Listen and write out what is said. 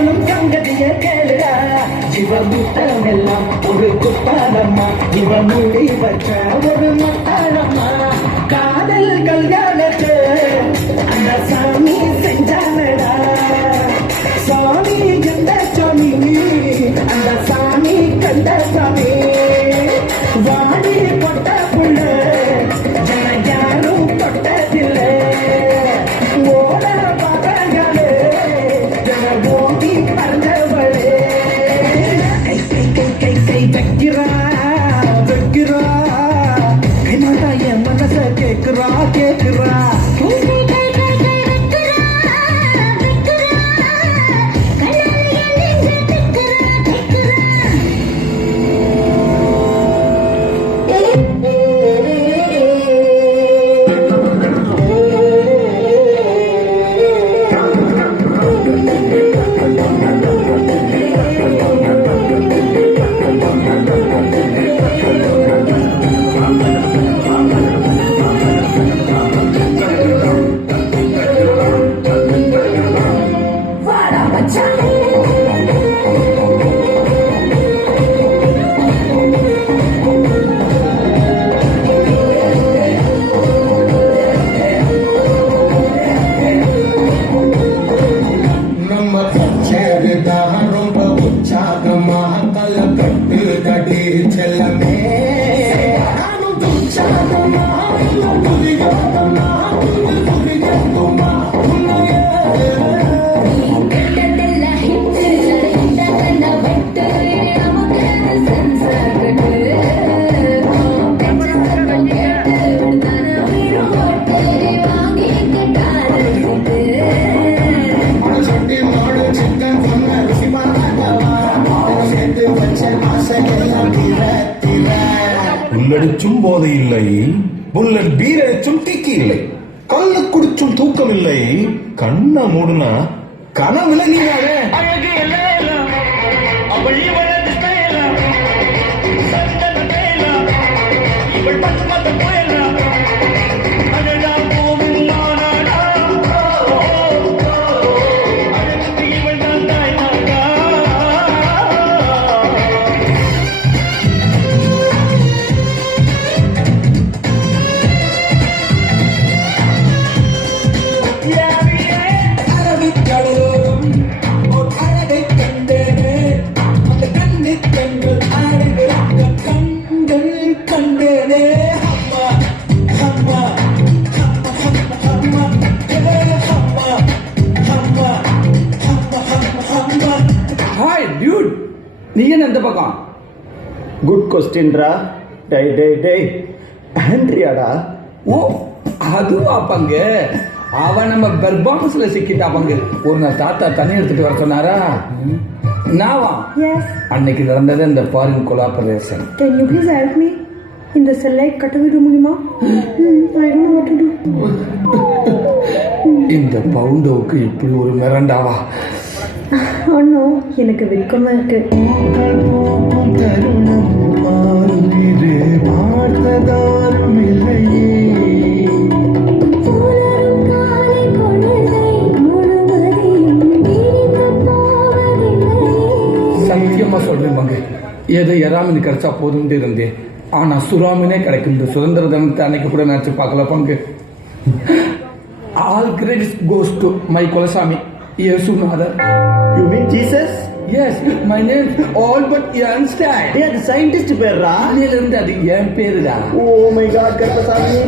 சொல்லும் சங்கதிய கேளுடா. இவன் முத்தமெல்லாம் ஒரு குத்தாலம்மா, இவன் மூடி வச்ச ஒரு முத்தாலம்மா. காதல் கல்யாணத்து அந்த சாமி செஞ்சானடா. சாமி எந்த சாமி, அந்த சாமி கண்ட சாமி. வாடி கொட்ட புள்ள யாரும் தொட்டதில்லை. ஓட பகங்களே ஓடி பறந்தவளே. கை கை கை கை கை வைக்கிறா வைக்கிறா. கை மாட்டா என் மனச கேக்குறா கேக்குறா. புல்லடிச்சும் போதை இல்லை, புல்லட் பீர் அடிச்சும் தீக்கி இல்லை, கல்லு குடிச்சும் தூக்கம் இல்லை. கண்ண மூடுனா கனவுல நீரானே. நீ என்ன இந்த பக்கம்? குட் கொஸ்டின்ரா. டே டே டே ஆண்ட்ரியாடா. ஓ அதுவா பங்கு. அவன் நம்ம பெர்பான்ஸ்ல சிக்கிட்டா பங்கு. ஒரு நாள் தாத்தா தண்ணி எடுத்துட்டு வர சொன்னாரா? நாவா அன்னைக்கு நடந்தது இந்த foreign collaboration. Can you please help me in the select category மூலமா? I don't know what to do. இந்த பவுண்டோவுக்கு இப்படி ஒரு மிரண்டாவா? அண்ணா எனக்கு வெட்கமா இருக்கு. சத்தியமா சொல்றேன் பங்கு, ஏதோ எறாமின் கிடைச்சா போதும் இருந்தேன். ஆனா சுறாமினே கிடைக்கும். இந்த சுதந்திர தினத்தை அன்னைக்கு கூட நினைச்சு பார்க்கல பங்கு. All credits goes to my குலசாமி இயேசுநாதர். You mean Jesus? Yes, my name is Albert Einstein. Hey, the scientist பேர்ரா. அதுல இருந்து அது என் பேருடா. Oh my God, Karuppasamy.